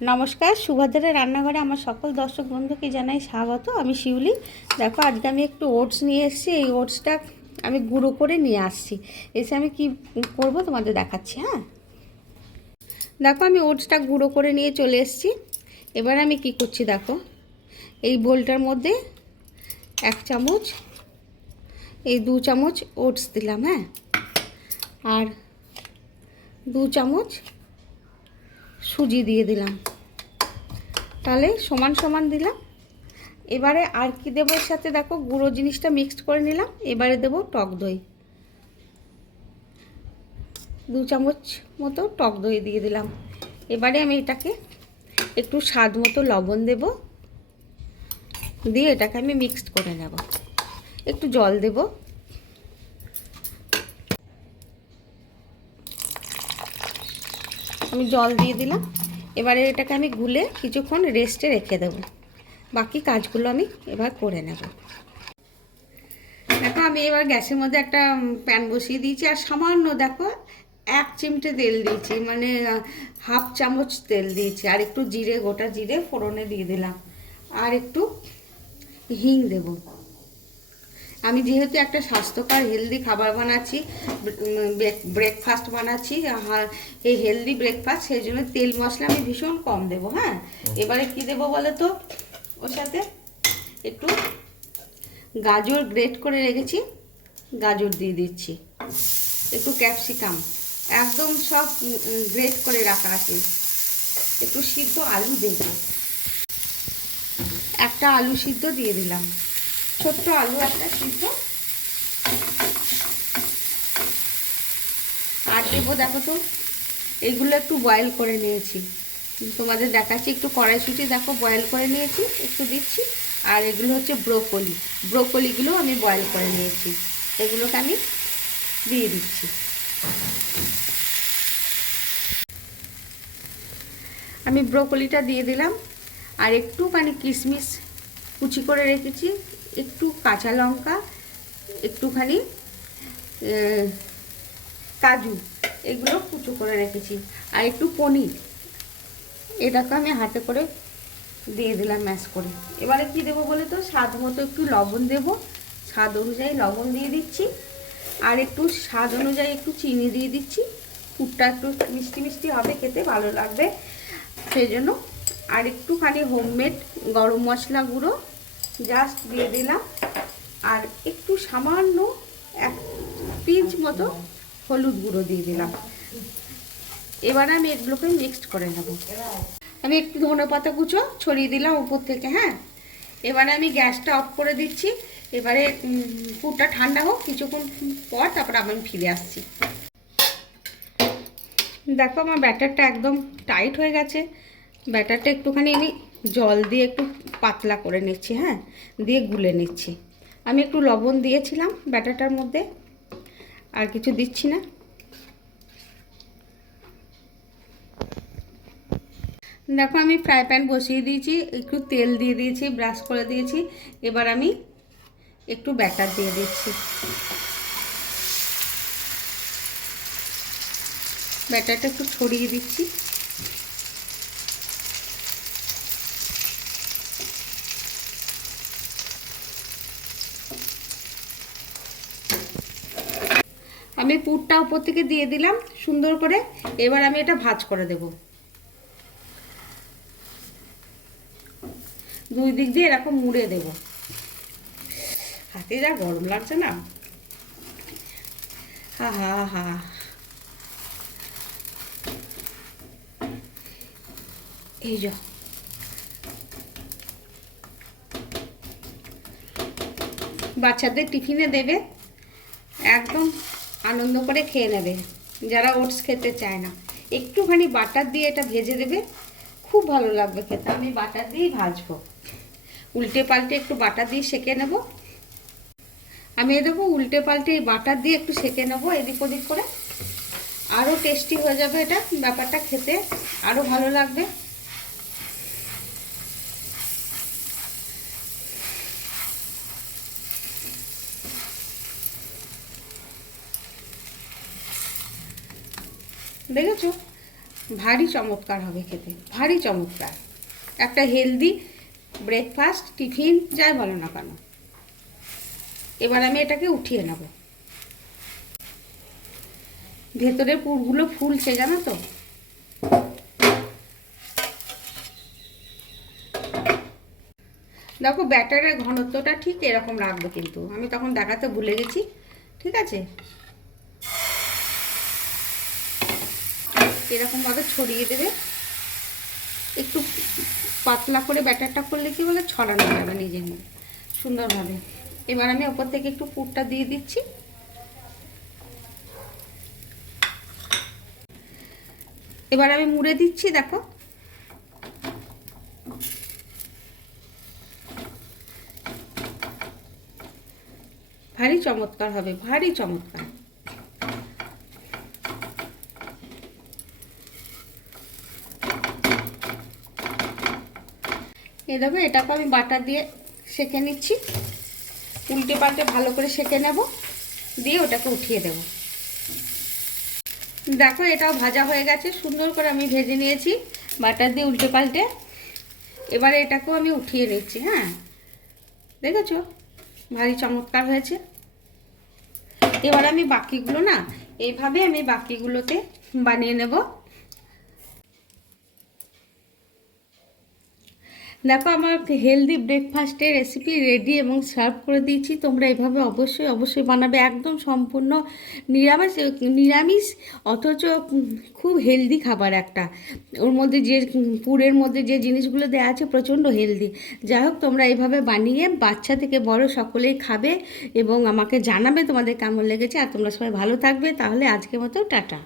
নমস্কার, সুভদ্রের রান্নাঘরে আমার সকল দর্শক বন্ধুকে জানাই স্বাগত। আমি শিউলি। দেখো, আজকে আমি একটু ওটস নিয়ে এসেছি। এই ওটসটা আমি গুঁড়ো করে নিয়ে আসছি। এসে আমি কি করব তোমাদের দেখাচ্ছি। হ্যাঁ, দেখো আমি ওটসটা গুঁড়ো করে নিয়ে চলে এসেছি। এবার আমি কি করছি দেখো, এই বোলটার মধ্যে 1 চামচ, এই 2 চামচ ওটস দিলাম। হ্যাঁ, আর 2 চামচ সুজি দিয়ে দিলাম, তাহলে সমান সমান দিলাম। এবারে আর কি দেবো এর সাথে দেখো, গুঁড়ো জিনিসটা মিক্সড করে নিলাম। এবারে দেবো টক দই, 2 চামচ মতো টক দই দিয়ে দিলাম। এবারে আমি এটাকে একটু স্বাদ মতো লবণ দেব, দিয়ে এটাকে আমি মিক্সড করে নেব। একটু জল দেব, আমি জল দিয়ে দিলাম। এবারে এটাকে আমি গুলে কিছুক্ষণ রেস্টে রেখে দেব। বাকি কাজগুলো আমি এবার করে নেব। দেখো আমি এবার গ্যাসের মধ্যে একটা প্যান বসিয়ে দিয়েছি, আর সামান্য দেখো 1 চিমটে তেল দিয়েছি, মানে হাফ চামচ তেল দিয়েছি। আর একটু জিরে, গোটা জিরে ফোড়নে দিয়ে দিলাম, আর একটু হিং দেব। আমি যেহেতু একটা স্বাস্থ্যকর হেলদি খাবার বানাচ্ছি, ব্রেকফাস্ট বানাচ্ছি, এই হেলদি ব্রেকফাস্ট, সেই জন্য তেল মশলা আমি ভীষণ কম দেবো। হ্যাঁ, এবারে কি দেবো বলো তো, ওর সাথে একটু গাজর গ্রেট করে রেখেছি, গাজর দিয়ে দিচ্ছি। একটু ক্যাপসিকাম একদম সব গ্রেট করে রাখা আছে। একটু সিদ্ধ আলু দেব, একটা আলু সিদ্ধ দিয়ে দিলাম, ছোট্ট আলু একটা সিদ্ধ। আর দেবো দেখো তো, এগুলো একটু বয়েল করে নিয়েছি, তোমাদের দেখাচ্ছি। একটু কড়াইশুঁটি দেখো বয়েল করে নিয়েছি, একটু দিচ্ছি। আর এগুলো হচ্ছে ব্রোকলি, ব্রোকলিগুলো আমি বয়েল করে নিয়েছি, এগুলোকে আমি দিয়ে দিচ্ছি। আমি ব্রোকলিটা দিয়ে দিলাম, আর একটুখানি কিশমিশ কুচি করে রেখেছি, একটু কাঁচা লঙ্কা, একটুখানি কাজু, এগুলো কুচো করে রেখেছি, আর একটু পনির, এটাকে আমি হাতে করে দিয়ে দিলাম ম্যাশ করে। এবারে কি দেবো বলে তো, স্বাদ মতো একটু লবণ দেব, স্বাদ অনুযায়ী লবণ দিয়ে দিচ্ছি। আর একটু স্বাদ অনুযায়ী একটু চিনি দিয়ে দিচ্ছি। পুরটা একটু মিষ্টি মিষ্টি হবে, খেতে ভালো লাগবে সেই জন্য। আর একটুখানি হোমমেড গরম মশলা গুঁড়ো জাস্ট দিয়ে দিলাম, আর একটু সামান্য 1 পিঞ্চ মতো হলুদ গুঁড়ো দিয়ে দিলাম। এবার আমি এগুলোকে মিক্সড করে নেব। আমি একটু ধনেপাতা কুচো ছড়িয়ে দিলাম উপর থেকে। হ্যাঁ, এবারে আমি গ্যাসটা অফ করে দিচ্ছি। এবারে পুরটা ঠান্ডা হোক, কিছুক্ষণ পর তারপর আমি ফিরে আসছি। দেখো আমার ব্যাটারটা একদম টাইট হয়ে গেছে। ব্যাটারটা একটুখানি আমি জল দিয়ে একটু পাতলা করে নিচ্ছি। হ্যাঁ, দিয়ে গুলে নিচ্ছি। আমি একটু লবণ দিয়েছিলাম ব্যাটারটার মধ্যে, আর কিছু দিচ্ছি না। দেখো আমি ফ্রাই প্যান বসিয়ে দিয়েছি, একটু তেল দিয়ে দিয়েছি, ব্রাশ করে দিয়েছি। এবার আমি একটু ব্যাটার দিয়ে দিচ্ছি, ব্যাটারটা একটু ছড়িয়ে দিচ্ছি। আমি পুরটা উপর থেকে দিয়ে দিলাম সুন্দর করে। এবার আমি এটা ভাঁজ করে দেব, 2 দিক দিয়ে এরকম মুড়ে দেব। হাতে যা গরম লাগছে না, হা হা হা। এই যে বাচ্চাদের টিফিনে দেবে, একদম আনন্দ করে খেয়ে নেবে যারা ওটস খেতে চায় না। একটুখানি বাটার দিয়ে এটা ভেজে দেবে, খুব ভালো লাগবে খেতে। আমি বাটার দিয়েই ভাজবো, উল্টে পাল্টে একটু বাটার দিয়ে সেঁকে নেব। আমি দেবো উল্টে পাল্টে এই বাটার দিয়ে একটু সেঁকে নেবো এদিক ওদিক করে, আরও টেস্টি হয়ে যাবে এটা, ব্যাপারটা খেতে আরও ভালো লাগবে। দেখেছো ভারী চমৎকার হবে খেতে, ভারী চমৎকার। একটা হেলদি ব্রেকফাস্ট, টিফিন যাই বলো না কেন। এবার আমি এটাকে উঠিয়ে নেব। ভেতরের পুরগুলো ফুলছে জানো তো। দেখো ব্যাটারের ঘনত্বটা ঠিক এরকম রাখবো, কিন্তু আমি তখন দেখাতে ভুলে গেছি। ঠিক আছে, এরকমভাবে ছড়িয়ে দেবে। একটু পাতলা করে ব্যাটারটা করলে কি বলে ছড়ানো যাবে নিজের মধ্যে সুন্দরভাবে। এবার আমি ওপর থেকে একটু পুরটা দিয়ে দিচ্ছি। এবার আমি মুড়ে দিচ্ছি, দেখো ভারী চমৎকার হবে, ভারী চমৎকার। এই দেখো এটাকে আমি বাটার দিয়ে সেঁকে নিচ্ছি। উল্টে পাল্টে ভালো করে সেঁকে নেব, দিয়ে ওটাকে উঠিয়ে দেব। দেখো এটাও ভাজা হয়ে গেছে, সুন্দর করে আমি ভেজে নিয়েছি বাটার দিয়ে উল্টে পাল্টে। এবারে এটাকেও আমি উঠিয়ে নিচ্ছি। হ্যাঁ দেখেছো ভারী চমৎকার হয়েছে। এবার আমি বাকিগুলো না এইভাবে আমি বাকিগুলোতে বানিয়ে নেব। দেখো আমার হেলদি ব্রেকফাস্টের রেসিপি রেডি এবং সার্ভ করে দিয়েছি। তোমরা এভাবে অবশ্যই অবশ্যই বানাবে। একদম সম্পূর্ণ নিরামিষ, নিরামিষ অথচ খুব হেলদি খাবার একটা। ওর মধ্যে যে পুরের মধ্যে যে জিনিসগুলো দেওয়া আছে প্রচণ্ড হেলদি। যাই হোক তোমরা এইভাবে বানিয়ে বাচ্চা থেকে বড় সকলেই খাবে এবং আমাকে জানাবে তোমাদের কেমন লেগেছে। আর তোমরা সবাই ভালো থাকবে। তাহলে আজকের মতো টাটা।